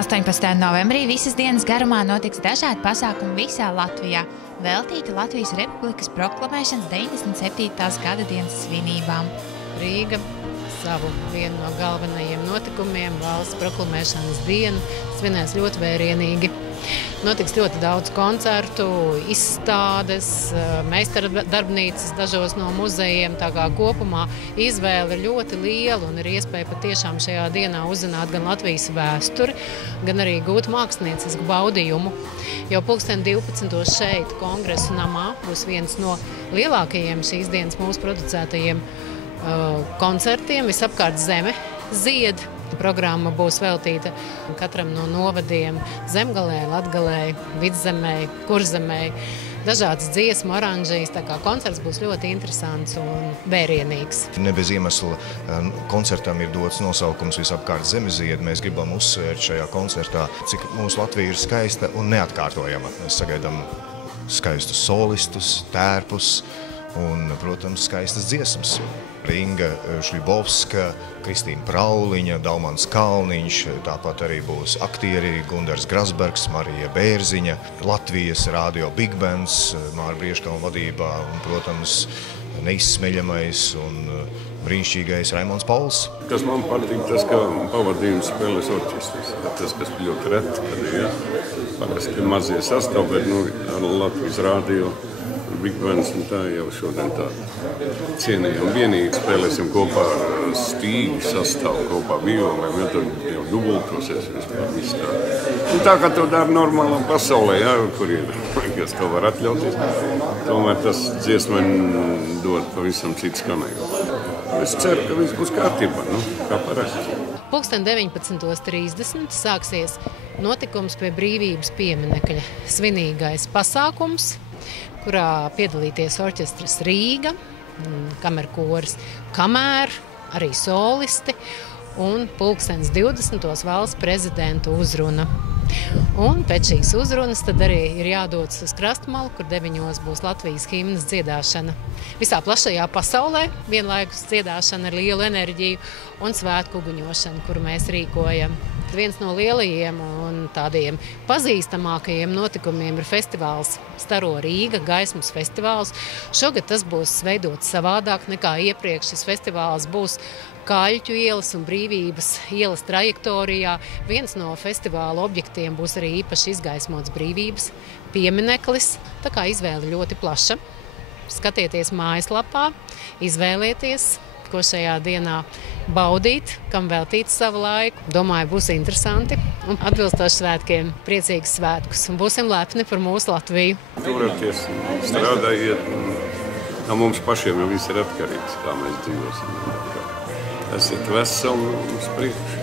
18. novembrī visas dienas garumā notiks dažādi pasākumi visā Latvijā, veltīti Latvijas Republikas proklamēšanas 97. gada dienas svinībām. Rīga savu vienu no galvenajiem notikumiem, valsts proklamēšanas dienu, svinēs ļoti vērienīgi. Notiks ļoti daudz koncertu, izstādes, meistardarbnīcas dažos no muzejiem. Tā kā kopumā izvēle ir ļoti liela un ir iespēja patiešām šajā dienā uzzināt gan Latvijas vēsturi, gan arī gūt māksliniecisku baudījumu. Jau 12. šeit Kongresu namā būs viens no lielākajiem šīs dienas mūsu producētajiem koncertiem. Visapkārt zeme zied. Programma būs veltīta katram no novadiem Zemgalē, Latgalē, Vidzemē, Kurzemē. Dažādas dziesmu oranžijas, tā kā koncerts būs ļoti interesants un vērienīgs. Ne bez iemesla koncertam ir dots nosaukums Visapkārt zeme zied. Mēs gribam uzsvērt šajā koncertā, cik mūsu Latvija ir skaista un neatkārtojama. Mēs sagaidām skaistus solistus, tērpus un, protams, skaistas dziesmas. Ringa Šļibovska, Kristīna Prauliņa, Daumans Kalniņš, tāpat arī būs aktieri Gundars Grasbergs, Marija Bērziņa, Latvijas radio Big Bands, Māra Brieškalna vadībā un, protams, neizsmeļamais un brīnišķīgais Raimons Pauls. Kas man patīk, tas, ka pavadījums spēlēs orķestris. Tas, kas ļoti reti, kad ir parasti mazie sastāv, bet Latvijas radio Big Bands un tā jau šodien tā cienījam. Vienīgi spēlēsim kopā ar Stīgu sastāvu, kopā violēm, jo tad jau dubultosies vispār viss tā. Un tā, kā to dara normālā pasaulē, kur ir, kas to var atļauties, tomēr tas dziesmai dod pavisam citu skanējumu. Es ceru, ka viss būs kārtībā, kā parasti. 19:30 sāksies notikums pie Brīvības pieminekļa. Svinīgais pasākums, kurā piedalīties orķestris Rīga, kamerkoris Kamēr, arī solisti un 20:20 valsts prezidenta uzruna. Un pēc šīs uzrunas tad arī ir jādodas uz Krastmalu, kur 9 būs Latvijas himnas dziedāšana. Visā plašajā pasaulē vienlaikus dziedāšana ar lielu enerģiju un svētku uguņošanu, kuru mēs rīkojam. Viens no lielajiem un tādiem pazīstamākajiem notikumiem ir festivāls Staro Rīga, gaismas festivāls. Šogad tas būs veidots savādāk nekā iepriekš. Šis festivāls būs Kāļķu ielas un Brīvības ielas trajektorijā. Viens no festivāla objektiem būs arī īpaši izgaismots Brīvības piemineklis. Tā kā izvēle ļoti plaša. Skatieties mājaslapā, izvēlieties, ko šajā dienā baudīt, kam veltīt savu laiku. Domāju, būs interesanti un atbilstoši svētkiem priecīgus svētkus. Un būsim lepni par mūsu Latviju. Turieties, strādājiet. No mums pašiem jau viss ir atkarīgs, kā mēs dzīvosim. Esiet veseli un uz priekšu.